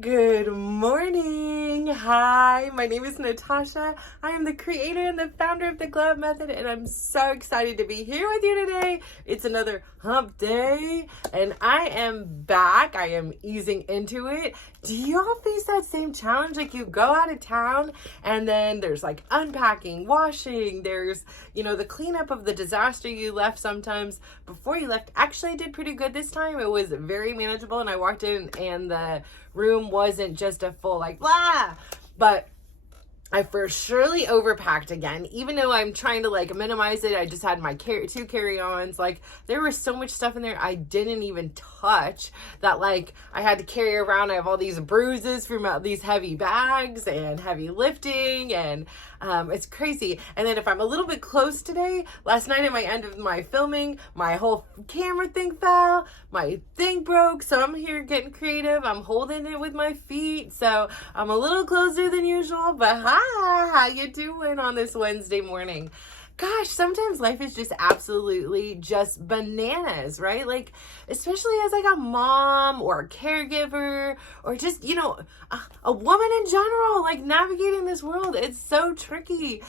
Good morning. Hi, my name is Natasha. I am the creator and the founder of the Glow Up Method, and I'm so excited to be here with you today. It's another hump day, and I am back. I am easing into it. Do y'all face that same challenge? Like you go out of town and then there's like unpacking, washing, there's, the cleanup of the disaster you left sometimes before you left. Actually, I did pretty good this time. It was very manageable, and I walked in and the room wasn't just a full like blah, but I for surely overpacked again, even though I'm trying to like minimize it. I just had my two carry-ons. Like there was so much stuff in there I didn't even touch that like I had to carry around. I have all these bruises from these heavy bags and heavy lifting, and it's crazy. And then if I'm a little bit close today, last night at my end of my filming, my whole camera thing fell, my thing broke. So I'm here getting creative. I'm holding it with my feet. So I'm a little closer than usual, but hi, how you doing on this Wednesday morning? Gosh, sometimes life is just absolutely just bananas, right? Like, especially as like a mom or a caregiver or just, a woman in general, like navigating this world, it's so tricky.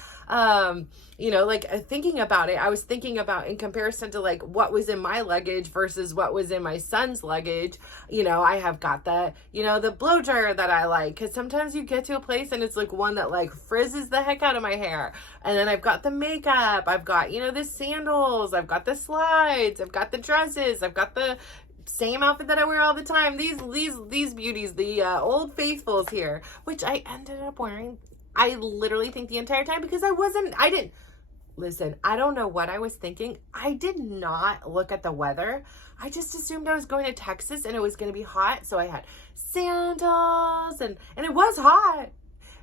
Thinking about it, I was thinking about in comparison to like what was in my luggage versus what was in my son's luggage. I have got the blow dryer that I like, because sometimes you get to a place and it's like one that like frizzes the heck out of my hair. And then I've got the makeup, I've got, the sandals, I've got the slides, I've got the dresses, I've got the same outfit that I wear all the time. These beauties, the old faithfuls here, which I ended up wearing, I literally think the entire time, because listen, I don't know what I was thinking. I did not look at the weather. I just assumed I was going to Texas and it was going to be hot. So I had sandals and it was hot.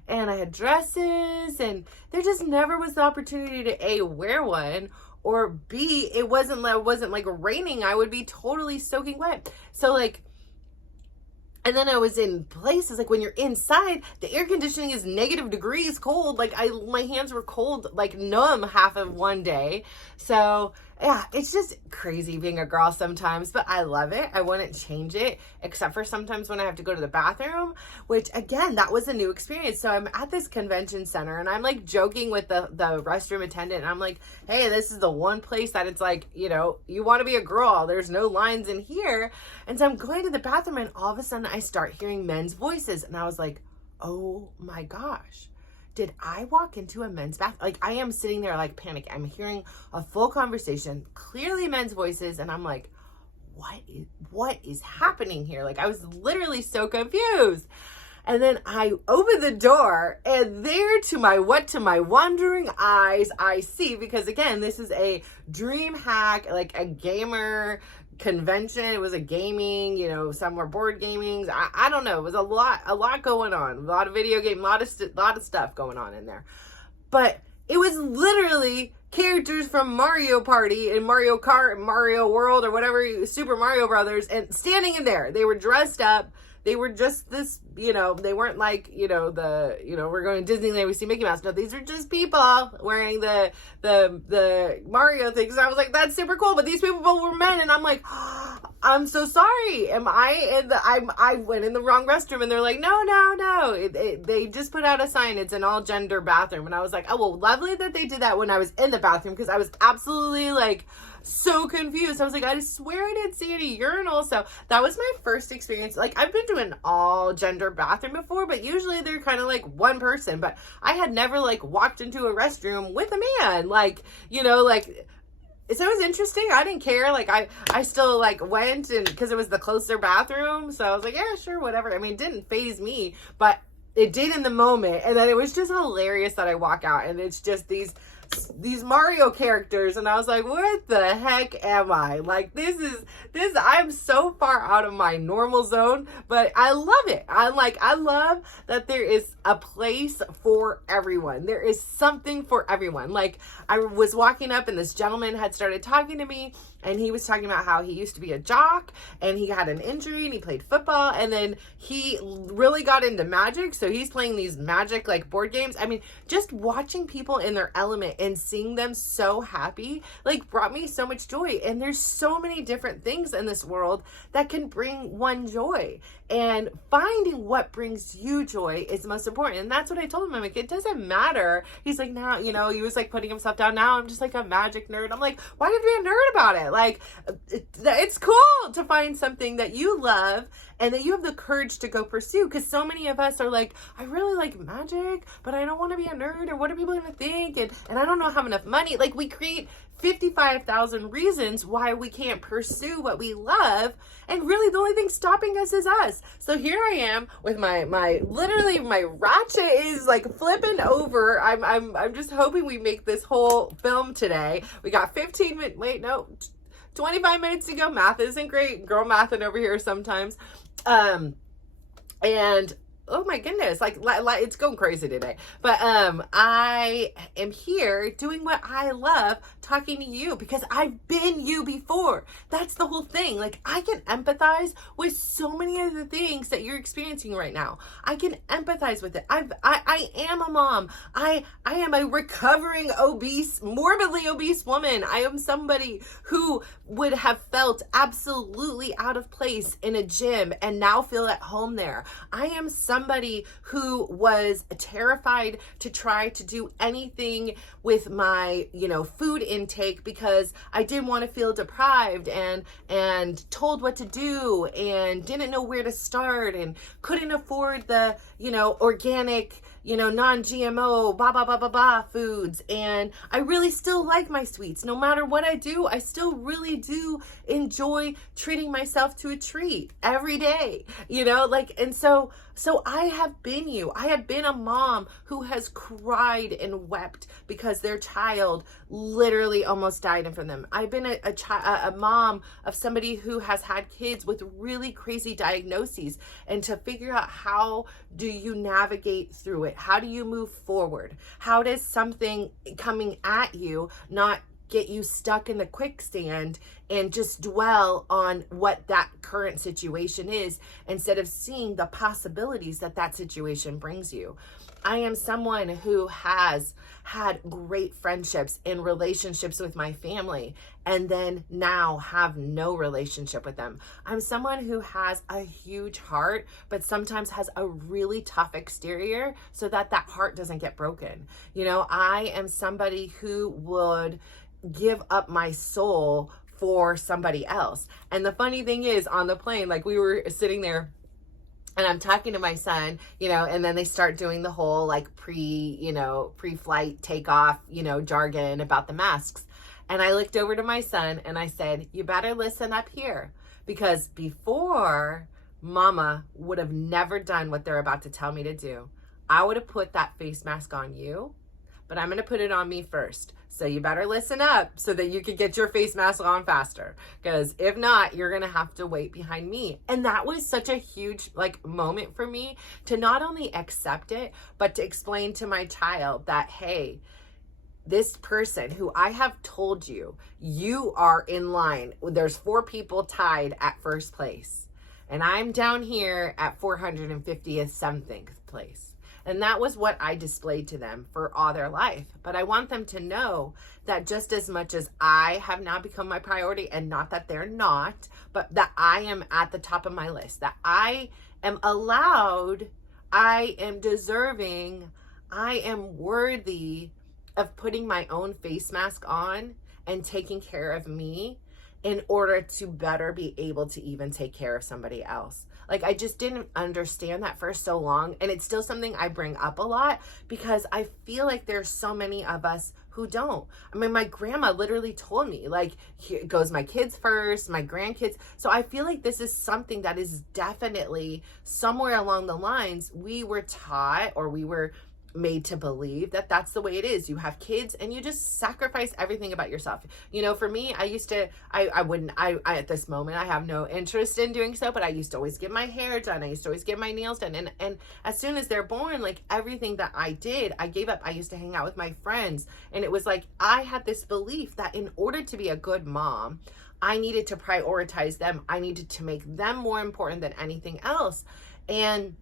And I had dresses, and there just never was the opportunity to A, wear one, or B, it wasn't like raining. I would be totally soaking wet. So like, and then I was in places like when you're inside, the air conditioning is -degrees cold. Like my hands were cold, like numb half of one day. So yeah, it's just crazy being a girl sometimes, but I love it. I wouldn't change it, except for sometimes when I have to go to the bathroom, which again, that was a new experience. So I'm at this convention center and I'm like joking with the restroom attendant. And I'm like, hey, this is the one place that it's like, you want to be a girl. There's no lines in here. And so I'm going to the bathroom and all of a sudden I start hearing men's voices. And I was like, oh my gosh. Did I walk into a men's bath? Like I am sitting there like panic. I'm hearing a full conversation, clearly men's voices. And I'm like, what is happening here? Like I was literally so confused. And then I open the door and there to my wondering eyes, I see, because again, this is a dream hack, like a gamer convention. It was a gaming, some were board gaming. I don't know. It was a lot going on. A lot of video game, a lot of stuff going on in there. But it was literally characters from Mario Party and Mario Kart and Mario World or whatever, Super Mario Brothers, and standing in there. They were dressed up. They were just this, they weren't like, we're going to Disneyland, we see Mickey Mouse. No, these are just people wearing the Mario things. And I was like, that's super cool. But these people both were men. And I'm like, oh, I'm so sorry. I went in the wrong restroom, and they're like, no. They just put out a sign. It's an all gender bathroom. And I was like, oh, well, lovely that they did that when I was in the bathroom, because I was absolutely like, so confused. I was like, I swear I didn't see any urinal. So that was my first experience. Like I've been to an all gender bathroom before, but usually they're kind of like one person, but I had never like walked into a restroom with a man, like, so it was interesting. I didn't care. Like I still like went, and because it was the closer bathroom. So I was like, yeah, sure, whatever. I mean, it didn't faze me, but it did in the moment. And then it was just hilarious that I walk out and it's just these Mario characters, and I was like, what the heck am I? Like this, I'm so far out of my normal zone, but I love it. I love that there is a place for everyone. There is something for everyone. Like I was walking up and this gentleman had started talking to me, And he was talking about how he used to be a jock and he had an injury and he played football, and then he really got into magic. So he's playing these magic like board games. I mean, just watching people in their element and seeing them so happy, like, brought me so much joy. And there's so many different things in this world that can bring one joy. And finding what brings you joy is most important. And that's what I told him. I'm like, it doesn't matter. He's like, now, you know, he was like putting himself down. Now I'm just like a magic nerd. I'm like, why do you have to be a nerd about it? Like, it's cool to find something that you love and that you have the courage to go pursue. Because so many of us are like, I really like magic, but I don't want to be a nerd, or what are people going to think? And I don't know, have enough money. Like, we create 55,000 reasons why we can't pursue what we love, and really the only thing stopping us is us. So here I am with my literally my ratchet is like flipping over. I'm just hoping we make this whole film today. We got 25 minutes to go. Math isn't great. Girl mathing over here sometimes. And oh my goodness, like it's going crazy today. But I am here doing what I love, talking to you, because I've been you before. That's the whole thing. Like, I can empathize with so many of the things that you're experiencing right now. I can empathize with it. I am a mom. I am a recovering obese, morbidly obese woman. I am somebody who would have felt absolutely out of place in a gym and now feel at home there. I am somebody who was terrified to try to do anything with my, food intake because I didn't want to feel deprived and told what to do and didn't know where to start and couldn't afford the, organic, non-GMO, foods. And I really still like my sweets. No matter what I do, I still really do enjoy treating myself to a treat every day, and so I have been you. I have been a mom who has cried and wept because their child literally almost died in front of them. I've been a mom of somebody who has had kids with really crazy diagnoses, and to figure out how do you navigate through it? How do you move forward? How does something coming at you not get you stuck in the quicksand and just dwell on what that current situation is instead of seeing the possibilities that situation brings you? I am someone who has had great friendships and relationships with my family, and then now have no relationship with them. I'm someone who has a huge heart, but sometimes has a really tough exterior so that heart doesn't get broken. I am somebody who would give up my soul for somebody else. And the funny thing is, on the plane, like, we were sitting there and I'm talking to my son, and then they start doing the whole like pre-flight takeoff, jargon about the masks. And I looked over to my son and I said, you better listen up here, because before, mama would have never done what they're about to tell me to do. I would have put that face mask on you, but I'm going to put it on me first. So you better listen up so that you can get your face mask on faster. Because if not, you're going to have to wait behind me. And that was such a huge moment for me to not only accept it, but to explain to my child that, hey, this person who I have told you, you are in line. There's 4 people tied at first place. And I'm down here at 450th something place. And that was what I displayed to them for all their life. But I want them to know that just as much as I have now become my priority, and not that they're not, but that I am at the top of my list, that I am allowed, I am deserving, I am worthy of putting my own face mask on and taking care of me in order to better be able to even take care of somebody else. I just didn't understand that for so long. And it's still something I bring up a lot because I feel like there's so many of us who don't. I mean, my grandma literally told me, here goes my kids first, my grandkids. So I feel like this is something that is definitely somewhere along the lines we were taught, or we were made to believe that that's the way it is. You have kids and you just sacrifice everything about yourself. For me, I used to, I at this moment, I have no interest in doing so, but I used to always get my hair done. I used to always get my nails done. And as soon as they're born, everything that I did, I gave up. I used to hang out with my friends. And it was I had this belief that in order to be a good mom, I needed to prioritize them. I needed to make them more important than anything else. And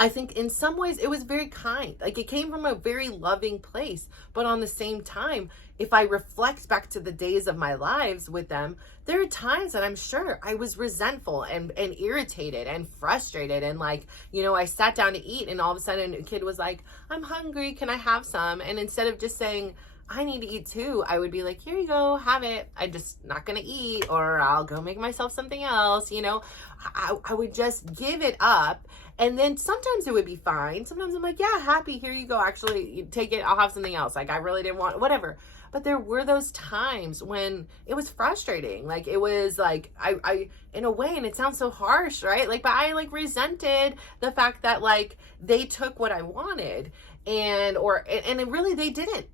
I think in some ways it was very kind. Like, it came from a very loving place. But on the same time, if I reflect back to the days of my lives with them, there are times that I'm sure I was resentful and irritated and frustrated. And like, I sat down to eat and all of a sudden a kid was like, I'm hungry. Can I have some? And instead of just saying, I need to eat too, I would be like, here you go, have it. I'm just not going to eat, or I'll go make myself something else. I would just give it up. And then sometimes it would be fine. Sometimes I'm like, yeah, happy, here you go. Actually, you take it. I'll have something else. Like, I really didn't want whatever. But there were those times when it was frustrating. Like, it was like, I in a way, and it sounds so harsh, right? Like, but I like resented the fact that like they took what I wanted and really they didn't.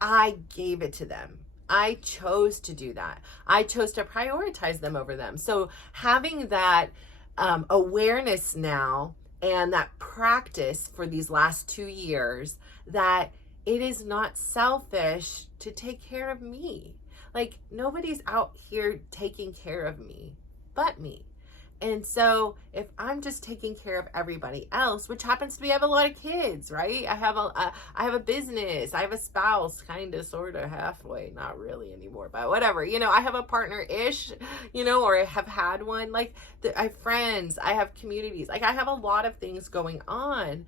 I gave it to them. I chose to do that. I chose to prioritize them over them. So having that awareness now and that practice for these last 2 years, that it is not selfish to take care of me. Like, nobody's out here taking care of me but me. And so if I'm just taking care of everybody else, which happens to be, I have a lot of kids, right? I have a business, I have a spouse, kind of, sort of, halfway, not really anymore, but whatever, I have a partner-ish, or I have had one, like, I have friends, I have communities, like, I have a lot of things going on.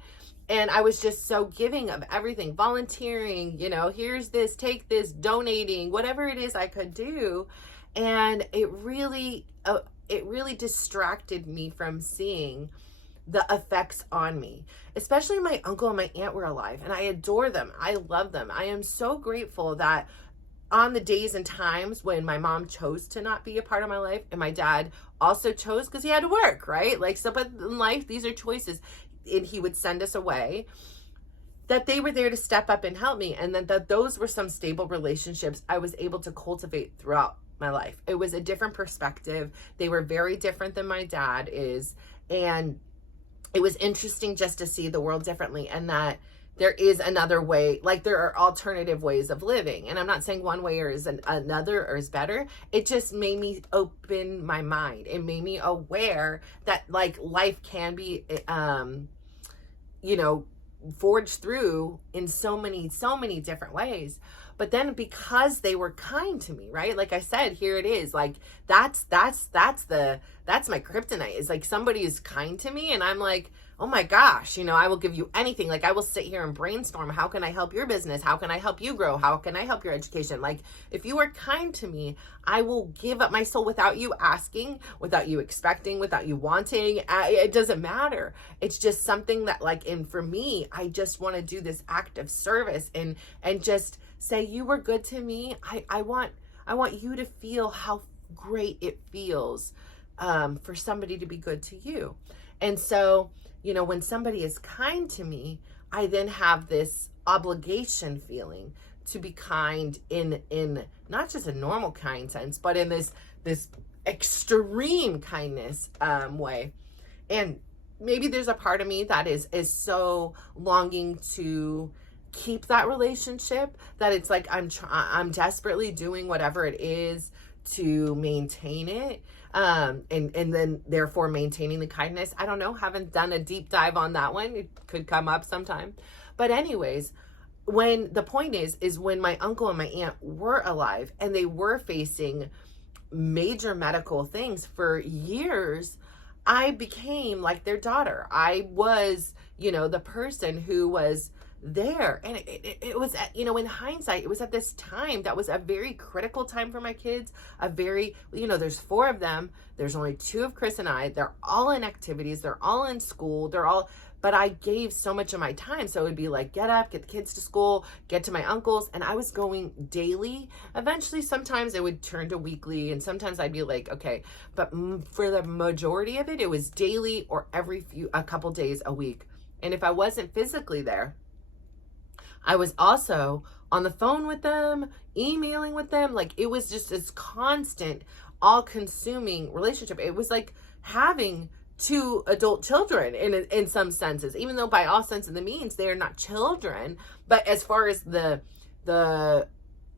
And I was just so giving of everything, volunteering, here's this, take this, donating, whatever it is I could do. And it really distracted me from seeing the effects on me. Especially my uncle and my aunt were alive, and I adore them. I love them. I am so grateful that on the days and times when my mom chose to not be a part of my life, and my dad also chose because he had to work, right? Like, so, but in life, these are choices. And he would send us away, that they were there to step up and help me. And then that those were some stable relationships I was able to cultivate throughout my life. It was a different perspective. They were very different than my dad is. And it was interesting just to see the world differently, and that there is another way, like there are alternative ways of living. And I'm not saying one way or is another or is better. It just made me open my mind. It made me aware that like life can be, forged through in so many different ways. But then because they were kind to me, right? Like I said, here it is. Like that's my kryptonite, is like somebody is kind to me and I'm like, oh my gosh, I will give you anything. Like I will sit here and brainstorm. How can I help your business? How can I help you grow? How can I help your education? Like if you are kind to me, I will give up my soul without you asking, without you expecting, without you wanting. It doesn't matter. It's just something that like, and for me, I just want to do this act of service and just say, you were good to me. I want you to feel how great it feels for somebody to be good to you. And so, when somebody is kind to me, I then have this obligation feeling to be kind in not just a normal kind sense, but in this extreme kindness way. And maybe there's a part of me that is so longing to keep that relationship that it's like I'm desperately doing whatever it is to maintain it, and then therefore maintaining the kindness. I don't know, haven't done a deep dive on that one. It could come up sometime. But anyways, when the point is when my uncle and my aunt were alive and they were facing major medical things for years, I became like their daughter. I was, the person who was there. And it was, in hindsight, it was at this time that was a very critical time for my kids. A very, there's 4 of them. There's only 2 of Chris and I. They're all in activities. They're all in school. But I gave so much of my time. So it would be like, get up, get the kids to school, get to my uncle's. And I was going daily. Eventually, sometimes it would turn to weekly. And sometimes I'd be like, okay. But for the majority of it, it was daily or a couple days a week. And if I wasn't physically there, I was also on the phone with them, emailing with them. Like it was just this constant, all-consuming relationship. It was like having 2 adult children in some senses, even though by all sense of the means, they are not children. But as far as the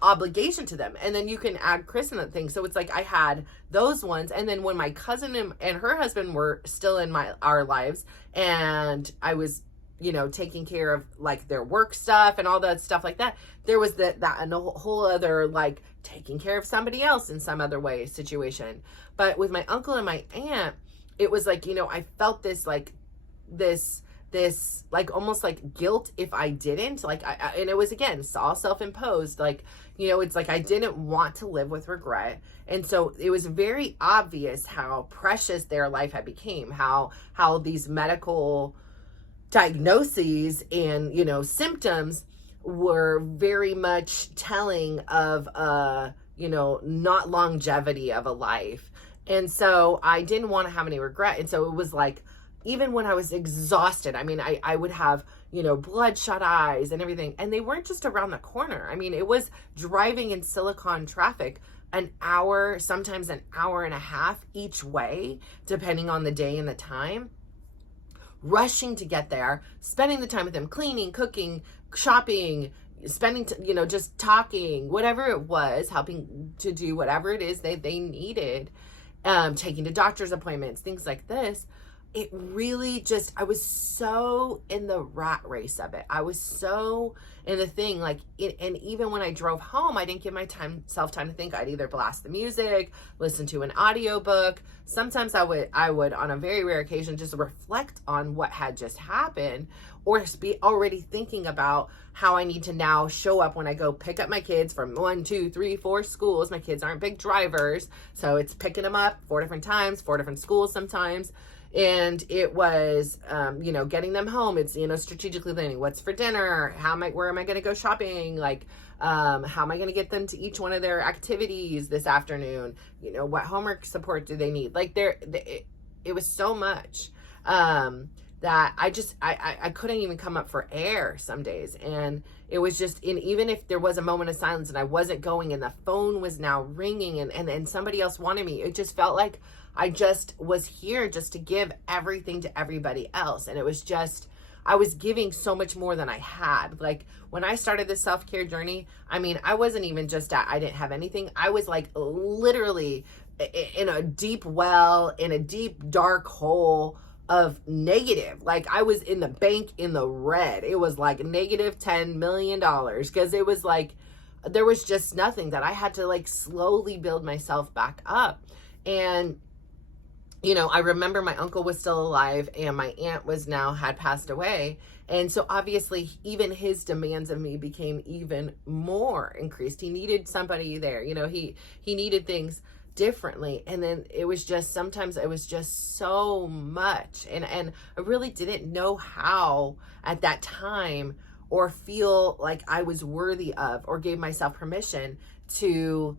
obligation to them. And then you can add Chris in that thing. So it's like I had those ones. And then when my cousin and her husband were still in our lives, and I was, you know, taking care of like their work stuff and all that stuff like that, there was that and a whole other like taking care of somebody else in some other way situation. But with my uncle and my aunt, it was like, you know, I felt this like this like almost like guilt if I didn't, like and it was again all self-imposed, like, you know, it's like I didn't want to live with regret. And so it was very obvious how precious their life had became, how these medical diagnoses and, you know, symptoms were very much telling of you know, not longevity of a life. And so I didn't want to have any regret. And so it was like, even when I was exhausted, I mean, I would have, you know, bloodshot eyes and everything. And they weren't just around the corner. I mean, it was driving in Silicon traffic an hour, sometimes an hour and a half each way, depending on the day and the time, rushing to get there, spending the time with them, cleaning, cooking, shopping, spending, you know, just talking, whatever it was, helping to do whatever it is they needed, taking to doctor's appointments, things like this. It really just, I was so in the rat race of it. I was so in the thing, like, and even when I drove home, I didn't give myself time to think. I'd either blast the music, listen to an audiobook. Sometimes I would on a very rare occasion just reflect on what had just happened, or be already thinking about how I need to now show up when I go pick up my kids from 1, 2, 3, 4 schools. My kids aren't big drivers, so it's picking them up 4 different times, 4 different schools sometimes. And it was, you know, getting them home. It's, you know, strategically planning what's for dinner, where am I going to go shopping? Like, how am I going to get them to each one of their activities this afternoon? You know, what homework support do they need? Like it was so much, that I couldn't even come up for air some days. And it was just, even if there was a moment of silence and I wasn't going and the phone was now ringing and somebody else wanted me, it just felt like I just was here just to give everything to everybody else. And it was just, I was giving so much more than I had. Like when I started this self-care journey, I mean, I wasn't even just I didn't have anything. I was like literally in a deep well, in a deep dark hole of negative. Like I was in the bank in the red. It was like negative $10 million, because it was like, there was just nothing, that I had to like slowly build myself back up. And you know, I remember my uncle was still alive and my aunt had passed away. And so obviously even his demands of me became even more increased. He needed somebody there, you know, he needed things differently. And then it was just, sometimes it was just so much. And I really didn't know how at that time, or feel like I was worthy of, or gave myself permission to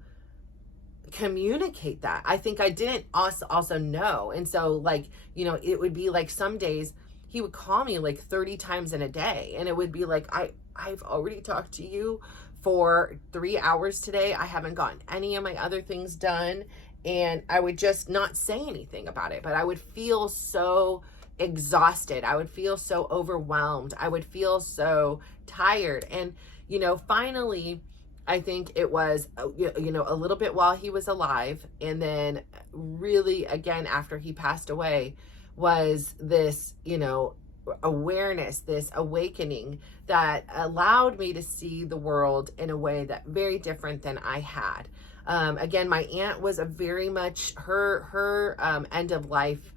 communicate that. I think I didn't also know. And so like, you know, it would be like some days he would call me like 30 times in a day, and it would be like, I've already talked to you for 3 hours today. I haven't gotten any of my other things done. And I would just not say anything about it, but I would feel so exhausted. I would feel so overwhelmed. I would feel so tired. And, you know, finally, I think it was, you know, a little bit while he was alive. And then really, again, after he passed away, was this, you know, awareness, this awakening that allowed me to see the world in a way that very different than I had. Again, my aunt was a very much her end of life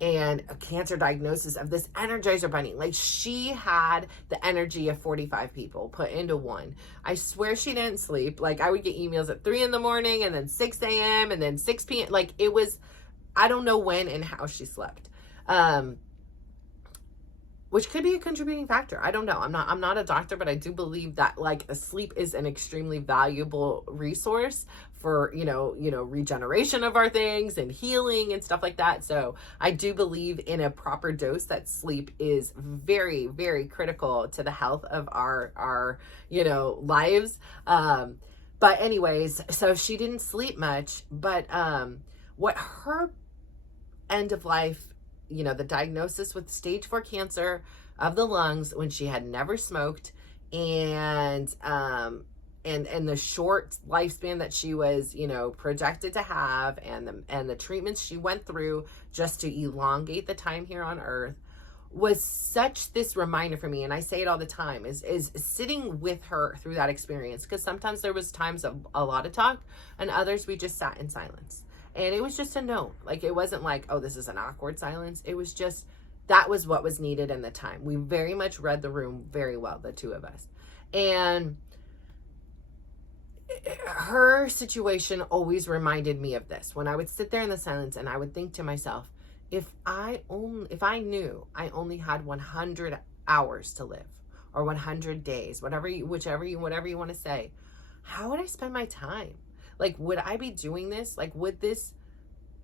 and a cancer diagnosis of this Energizer bunny. Like she had the energy of 45 people put into one. I swear she didn't sleep. Like I would get emails at 3 a.m. and then 6 a.m. and then 6 p.m. Like it was, I don't know when and how she slept. Which could be a contributing factor. I don't know. I'm not a doctor, but I do believe that like sleep is an extremely valuable resource for, you know, regeneration of our things and healing and stuff like that. So I do believe in a proper dose that sleep is very, very critical to the health of our, you know, lives. But anyways, so she didn't sleep much, but, what her end of life, you know, the diagnosis with stage 4 cancer of the lungs when she had never smoked, and and the short lifespan that she was, you know, projected to have, and the treatments she went through just to elongate the time here on earth, was such this reminder for me. And I say it all the time, is sitting with her through that experience, because sometimes there was times of a lot of talk, and others we just sat in silence, and it was just a no. Like, it wasn't like, oh, this is an awkward silence. It was just, that was what was needed in the time. We very much read the room very well, the two of us. And her situation always reminded me of this. When I would sit there in the silence and I would think to myself, if I knew I only had 100 hours to live, or 100 days, whatever you want to say, how would I spend my time? Like, would I be doing this? Like, would this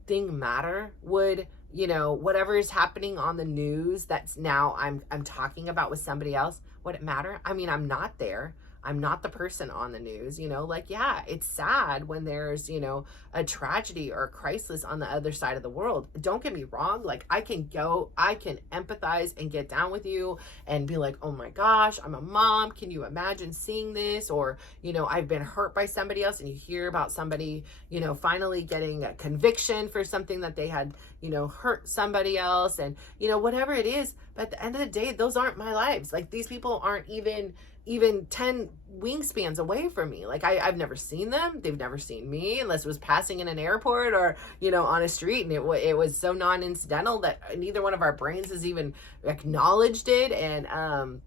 thing matter? Would, you know, whatever is happening on the news that's now I'm talking about with somebody else, would it matter? I mean, I'm not there. I'm not the person on the news, you know, like, yeah, it's sad when there's, you know, a tragedy or a crisis on the other side of the world. Don't get me wrong. Like, I can empathize and get down with you and be like, oh my gosh, I'm a mom. Can you imagine seeing this? Or, you know, I've been hurt by somebody else, and you hear about somebody, you know, finally getting a conviction for something that they had, you know, hurt somebody else, and, you know, whatever it is. But at the end of the day, those aren't my lives. Like, these people aren't even 10 wingspans away from me. Like, I've never seen them. They've never seen me, unless it was passing in an airport or, you know, on a street. And it was so non-incidental that neither one of our brains has even acknowledged it. And,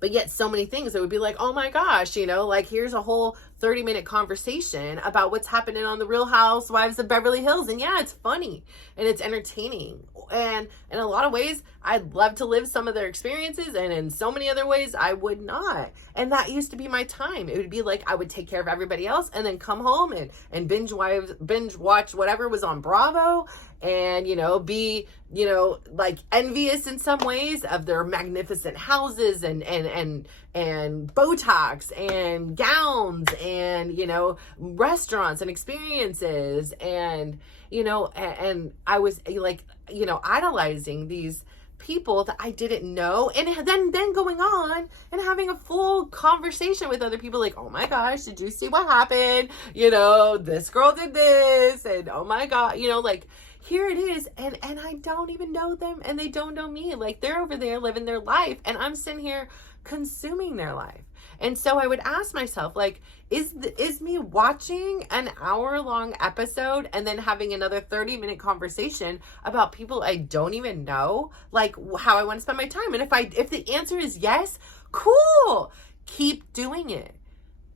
but yet so many things, it would be like, oh my gosh, you know, like, here's a whole 30-minute conversation about what's happening on the Real Housewives of Beverly Hills. And yeah, it's funny and it's entertaining. And in a lot of ways, I'd love to live some of their experiences. And in so many other ways, I would not. And that used to be my time. It would be like, I would take care of everybody else and then come home and binge watch whatever was on Bravo, and, you know, be, you know, like, envious in some ways of their magnificent houses and Botox and gowns and, you know, restaurants and experiences. And, you know, and I was like, you know, idolizing these people that I didn't know, and then going on and having a full conversation with other people, like, oh my gosh, did you see what happened? You know, this girl did this, and oh my God, you know, like, here it is, and I don't even know them, and they don't know me. Like, they're over there living their life, and I'm sitting here consuming their life. And so I would ask myself, like, is me watching an hour-long episode and then having another 30-minute conversation about people I don't even know, like, how I want to spend my time? And if the answer is yes, cool, keep doing it.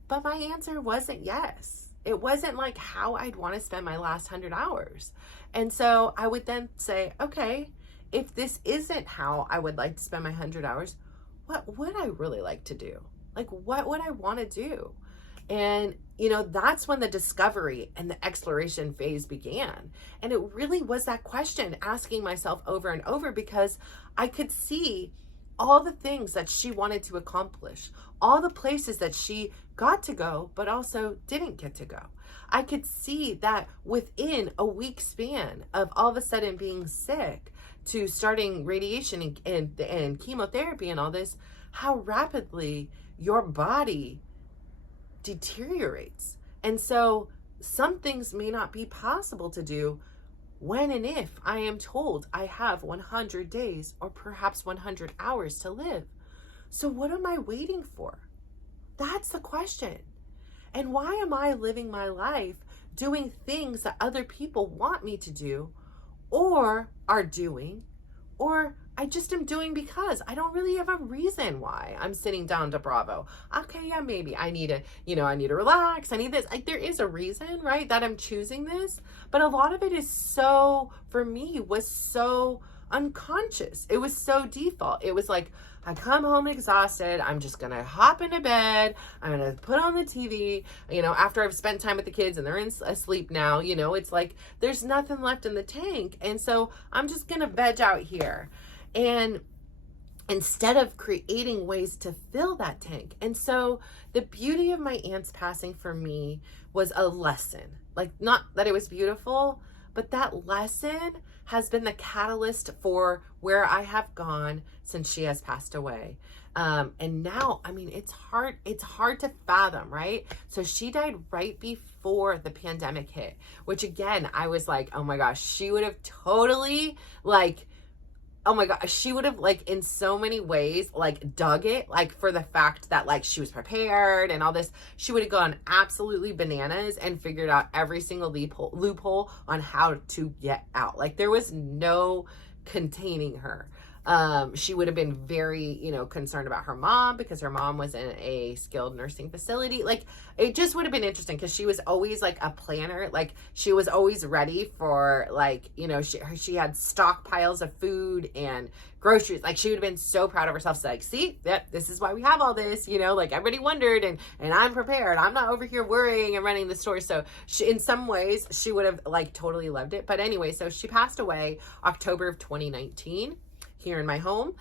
But my answer wasn't yes. It wasn't like how I'd want to spend my last 100 hours. And so I would then say, okay, if this isn't how I would like to spend my 100 hours, what would I really like to do? Like, what would I want to do? And, you know, that's when the discovery and the exploration phase began. And it really was that question, asking myself over and over, because I could see all the things that she wanted to accomplish, all the places that she got to go, but also didn't get to go. I could see that within a week span of all of a sudden being sick to starting radiation and chemotherapy and all this, how rapidly your body deteriorates. And so some things may not be possible to do when and if I am told I have 100 days or perhaps 100 hours to live. So what am I waiting for? That's the question. And why am I living my life doing things that other people want me to do or are doing, or I just am doing because I don't really have a reason why I'm sitting down to Bravo? Okay, yeah, maybe I need to relax. I need this. Like, there is a reason, right, that I'm choosing this. But a lot of it is so, for me, was so unconscious. It was so default. It was like, I come home exhausted. I'm just going to hop into bed. I'm going to put on the TV, you know, after I've spent time with the kids and they're asleep now, you know, it's like, there's nothing left in the tank. And so I'm just going to veg out here. And instead of creating ways to fill that tank. And so the beauty of my aunt's passing for me was a lesson. Like, not that it was beautiful, but that lesson has been the catalyst for where I have gone since she has passed away. And now, I mean, it's hard to fathom, right? So she died right before the pandemic hit, which again, I was like, oh my gosh, she would have totally like, oh my gosh, she would have like in so many ways like dug it, like for the fact that like she was prepared and all this. She would have gone absolutely bananas and figured out every single loophole on how to get out. Like there was no containing her. She would have been very, concerned about her mom because her mom was in a skilled nursing facility. Like it just would have been interesting because she was always like a planner. Like she was always ready for like, she had stockpiles of food and groceries. Like she would have been so proud of herself. So like, see, this is why we have all this, like everybody wondered and I'm prepared. I'm not over here worrying and running the store. So she, in some ways she would have like totally loved it. But anyway, so she passed away October of 2019. Here in my home.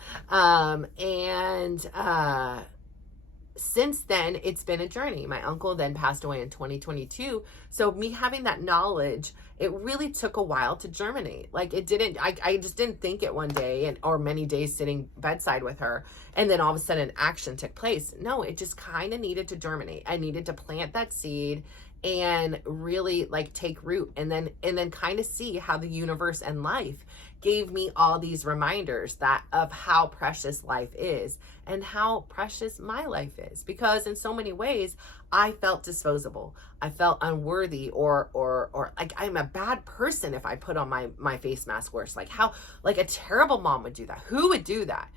Since then, it's been a journey. My uncle then passed away in 2022. So me having that knowledge, it really took a while to germinate. Like it didn't, I just didn't think it one day or many days sitting bedside with her. And then all of a sudden action took place. No, it just kind of needed to germinate. I needed to plant that seed and really like take root and then kind of see how the universe and life gave me all these reminders of how precious life is and how precious my life is, because in so many ways I felt disposable. I felt unworthy or like I'm a bad person if I put on my face mask worse. Like how like a terrible mom would do that. Who would do that?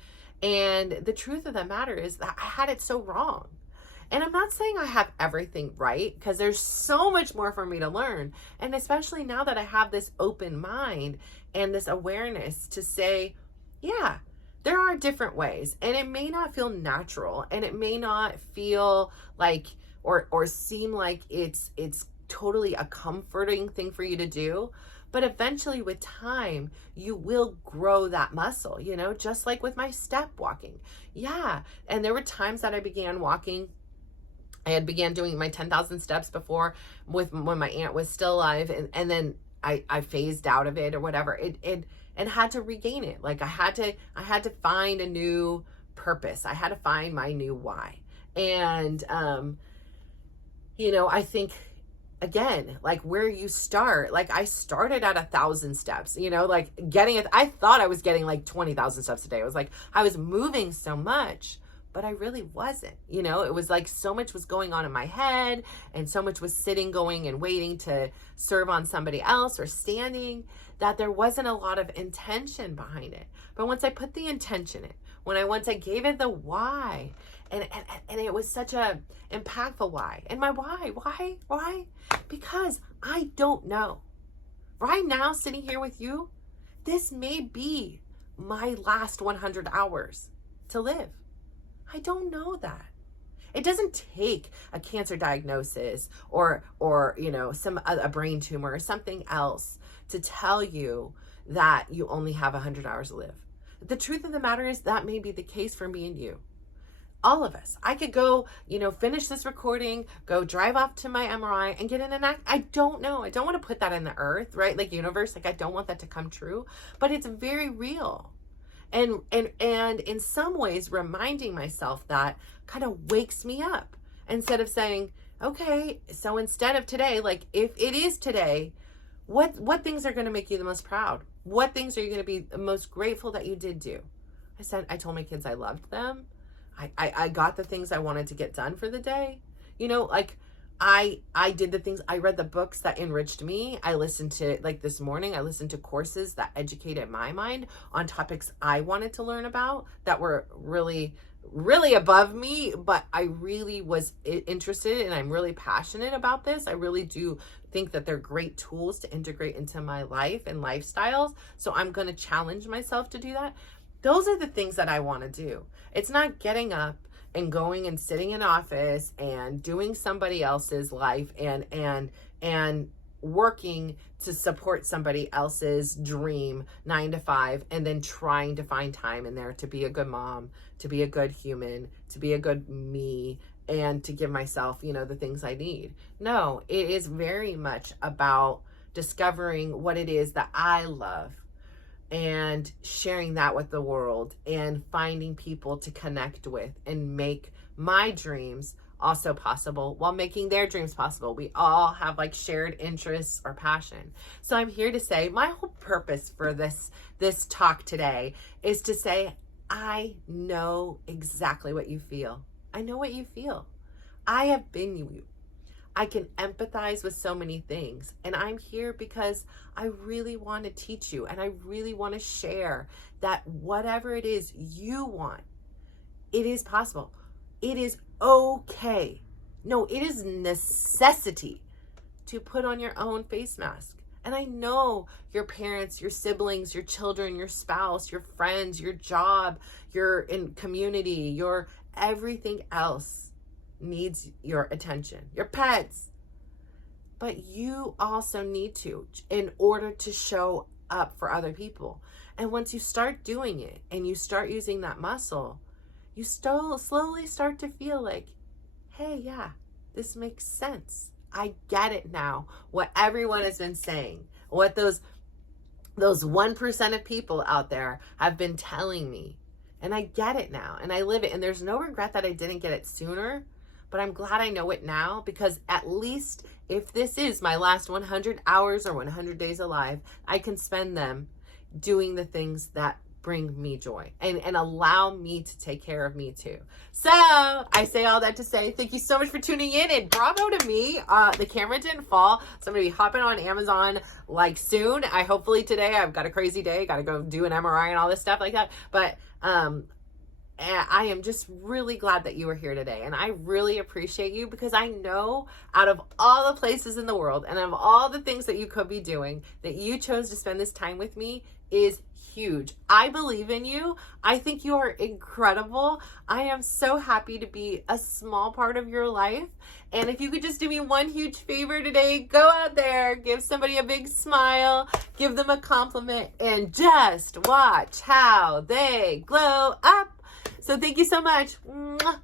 And the truth of the matter is that I had it so wrong. And I'm not saying I have everything right, because there's so much more for me to learn. And especially now that I have this open mind and this awareness to say, yeah, there are different ways. And it may not feel natural and it may not feel like or seem like it's totally a comforting thing for you to do. But eventually with time, you will grow that muscle, just like with my step walking. Yeah. And there were times that I began walking. I had began doing my 10,000 steps before when my aunt was still alive. And then I phased out of it or whatever. And had to regain it. Like I had to find a new purpose. I had to find my new why. And, I think again, like where you start, like I started at 1,000 steps, like getting it. I thought I was getting like 20,000 steps a day. It was like, I was moving so much, but I really wasn't, it was like so much was going on in my head and so much was sitting, going and waiting to serve on somebody else or standing, that there wasn't a lot of intention behind it. But once I put the intention in, once I gave it the why, and it was such a impactful why. And my why? Because I don't know. Right now, sitting here with you, this may be my last 100 hours to live. I don't know that. It doesn't take a cancer diagnosis or a brain tumor or something else to tell you that you only have 100 hours to live. The truth of the matter is that may be the case for me and you. All of us. I could go, finish this recording, go drive off to my MRI and get in an act. I don't know. I don't want to put that in the earth, right? Like universe, like I don't want that to come true, but it's very real. And in some ways reminding myself that kind of wakes me up instead of saying, okay, so instead of today, like if it is today, what things are going to make you the most proud? What things are you going to be the most grateful that you did do? I told my kids I loved them. I got the things I wanted to get done for the day. Like I did the things, I read the books that enriched me. I listened to, like this morning, I listened to courses that educated my mind on topics I wanted to learn about that were really, really above me, but I really was interested and I'm really passionate about this. I really do think that they're great tools to integrate into my life and lifestyles. So I'm going to challenge myself to do that. Those are the things that I want to do. It's not getting up and going and sitting in office and doing somebody else's life and working to support somebody else's dream 9 to 5 and then trying to find time in there to be a good mom, to be a good human, to be a good me, and to give myself, the things I need. No, it is very much about discovering what it is that I love, and sharing that with the world and finding people to connect with and make my dreams also possible while making their dreams possible. We all have like shared interests or passion. So I'm here to say my whole purpose for this talk today is to say, I know exactly what you feel. I know what you feel. I have been you. I can empathize with so many things. And I'm here because I really want to teach you and I really want to share that whatever it is you want, it is possible. It is okay. No, it is necessity to put on your own face mask. And I know your parents, your siblings, your children, your spouse, your friends, your job, your in community, your everything else needs your attention, your pets. But you also need to in order to show up for other people. And once you start doing it and you start using that muscle, you slowly start to feel like, hey, yeah, this makes sense. I get it now. What everyone has been saying, what those 1% of people out there have been telling me. And I get it now and I live it. And there's no regret that I didn't get it sooner. But I'm glad I know it now, because at least if this is my last 100 hours or 100 days alive, I can spend them doing the things that bring me joy and allow me to take care of me too. So I say all that to say thank you so much for tuning in, and bravo to me. The camera didn't fall, so I'm gonna be hopping on Amazon like soon. Hopefully today. I've got a crazy day, gotta go do an MRI and all this stuff like that. But and I am just really glad that you are here today. And I really appreciate you, because I know out of all the places in the world and of all the things that you could be doing, that you chose to spend this time with me is huge. I believe in you. I think you are incredible. I am so happy to be a small part of your life. And if you could just do me one huge favor today, go out there, give somebody a big smile, give them a compliment, and just watch how they glow up. So thank you so much. Mwah.